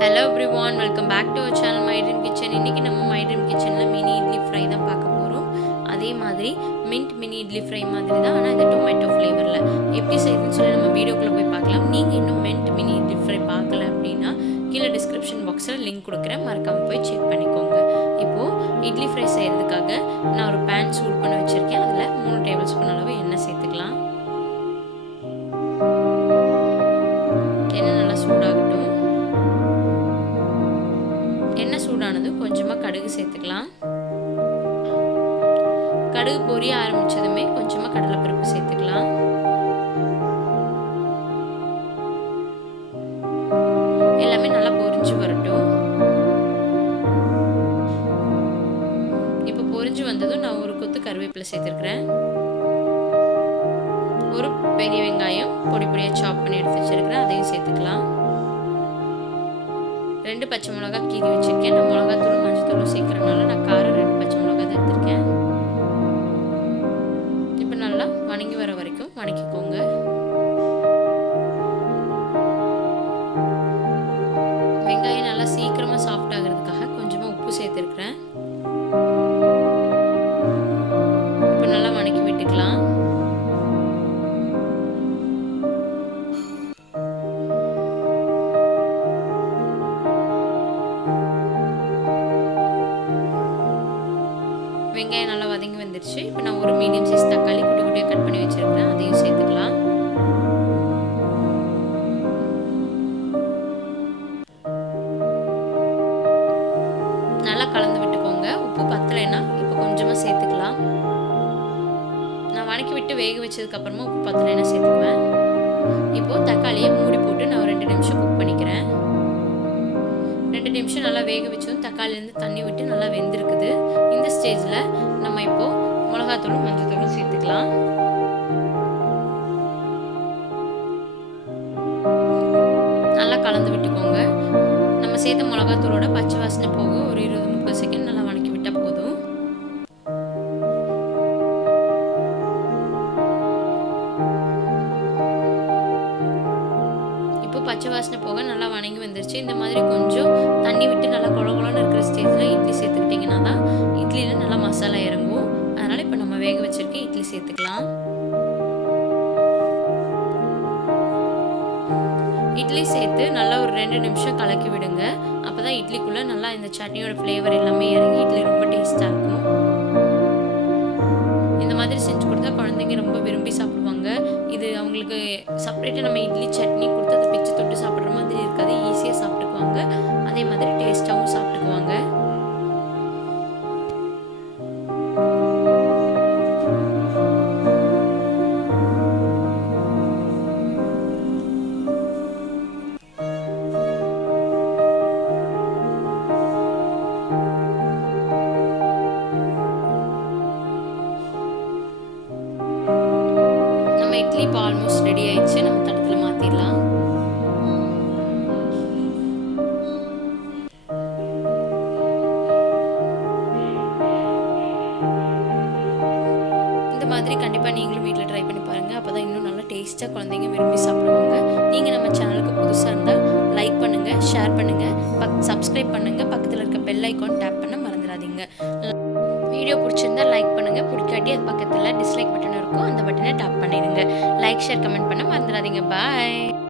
Hello everyone, welcome back to our channel My Dream Kitchen. இன்னைக்கு நம்ம My Dream Kitchenல mini idli fry தான் பார்க்க போறோம். அதே மாதிரி மின்ட் மினி இட்லி ஃப்ரை மாதிரி தான், ஆனா இது டொமேட்டோ ஃப்ளேவர்ல. எப்படி செய்யணும்னு சொல்லி நம்ம வீடியோக்குள்ள போய் பார்க்கலாம். நீங்க இன்னும் மின்ட் மினி இட்லி ஃப்ரை பார்க்கல அப்படினா கீழ டிஸ்கிரிப்ஷன் பாக்ஸ்ல லிங்க் கொடுக்கிறேன், மறக்காம போய் செக் பண்ணிக்கோங்க. இப்போ இட்லி ஃப்ரை செய்யிறதுக்காக நான் ஒரு pan சூடு பண்ண வச்சிருக்கேன். அதுல 3 டேபிள்ஸ்பூன் அளவு எண்ணெய் சேர்த்துக்கலாம். எண்ணெய் நல்லா சூடாகட்டும். எண்ணெய் சூடானது கொஞ்சமா கடுகு சேர்த்துக்கலாம். கடுகு பொரிய ஆரம்பிச்சதுமே கொஞ்சமா கடலைப்பருப்பு சேர்த்துக்கலாம். எல்லாமே நல்லா பொரிஞ்சு வரட்டும். இப்போ பொரிஞ்சு வந்ததும் நான் ஒரு கொத்து கறிவேப்பிலை சேர்த்துக்கிறேன். ஒரு பெரிய வெங்காயம் பொடி பொடியா சாப் பண்ணி எடுத்து வச்சிருக்கிறேன், அதையும் சேர்த்துக்கலாம். 2 பச்சை மிளகாய் கீறி வச்சிருக்கேன். நான் மிளகாத்தூள் மஞ்சத்தூள் சேர்க்கறனால நான் காரம் 2 பச்சை மிளகாய் எடுத்துர்க்கேன். இப்போ நல்லா வணங்கி வர வரைக்கும் வணக்கிக்கோங்க. வெங்காயம் நல்லா சீக்கிரமா சாஃப்ட் ஆகிறதுக்காக கொஞ்சமா உப்பு சேர்த்துக்கிறேன். இப்போ நல்லா வணக்கி விட்டுக்கலாம். வெங்காயம் நல்லா வதங்கி வந்துருச்சு. இப்போ நான் ஒரு மீடியம் சைஸ் தக்காளி குட்டி குட்டியா கட் பண்ணி வச்சிருக்கேன், அதையும் சேர்த்துக்கலாம். நல்லா கலந்து விட்டுக்கோங்க. உப்பு பத்தலைன்னா இப்போ கொஞ்சமா சேர்த்துக்கலாம். நான் வணக்கி விட்டு வேக வச்சதுக்கு அப்புறமா உப்பு பத்தலைன்னா சேர்த்துக்குவேன். இப்போ தக்காளியை மூடி போட்டு நான் 2 நிமிஷம் குக் பண்ணிக்கிறேன். 2 நிமிஷம் நல்லா வேக வச்சதும் தக்காளிலேருந்து தண்ணி விட்டு நல்லா வெந்திருக்குது. இந்த ஸ்டேஜில் நம்ம இப்போ மிளகாத்தூளும் மஞ்சத்தூளும் சேர்த்துக்கலாம். நல்லா கலந்து விட்டுக்கோங்க. நம்ம சேர்த்த மிளகாத்தூளோட பச்சை வாசனை போக ஒரு 20-30 செகண்ட் நல்லா வணக்கி விட்டால் போதும். இப்போ பச்சை வாசனை போக நல்லா வணங்கி வந்துருச்சு. இந்த மாதிரி கொஞ்சம் தண்ணி விட்டு நல்லா குழகுழன்னு இருக்கிற ஸ்டேஜில் இட்லி சேர்த்துக்கிட்டிங்கன்னா தான் இட்லியில் நல்லா மசாலா இறங்கும். அதனால் இப்போ நம்ம வேக வச்சிருக்க இட்லி சேர்த்துக்கலாம். இட்லி சேர்த்து நல்லா ஒரு 2 நிமிஷம் கலக்கி விடுங்க. அப்போ தான் இட்லிக்குள்ளே நல்லா இந்த சட்னியோட ஃப்ளேவர் எல்லாமே இறங்கி இட்லி ரொம்ப டேஸ்ட்டாக இருக்கும். இந்த மாதிரி செஞ்சு கொடுத்தா குழந்தைங்க ரொம்ப விரும்பி சாப்பிடுவாங்க. இது அவங்களுக்கு செப்பரேட்டாக நம்ம இட்லி சட்னி கொடுத்து அதை பிச்சு தொட்டு சாப்பிட்ற மாதிரி இருக்காது. ஈஸியாக சாப்பிட்டுக்குவாங்க. அதே மாதிரி டேஸ்ட்டாகவும் சாப்பிட்டுக்குவாங்க. இட்லி இப்போ ஆல்மோஸ்ட் ரெடி ஆயிடுச்சு. நம்ம தட்டத்தில் மாற்றிடலாம். இந்த மாதிரி கண்டிப்பாக நீங்களும் வீட்டில் ட்ரை பண்ணி பாருங்கள். அப்போ தான் இன்னும் நல்லா டேஸ்ட்டாக குழந்தைங்க விரும்பி சாப்பிடுவாங்க. நீங்கள் நம்ம சேனலுக்கு புதுசாக இருந்தால் லைக் பண்ணுங்கள், ஷேர் பண்ணுங்கள், சப்ஸ்கிரைப் பண்ணுங்கள், பக்கத்தில் இருக்க பெல் ஐக்கான் டேப் பண்ண மறந்துடாதீங்க. வீடியோ பிடிச்சிருந்தா லைக் பண்ணுங்க, பிடிக்காட்டி அது பக்கத்தில் டிஸ்லைக் பட்டன் இருக்கும், அந்த பட்டனை டேப் பண்ணிடுங்க. லைக் ஷேர் கமெண்ட் பண்ண மறந்துடாதீங்க. பாய்.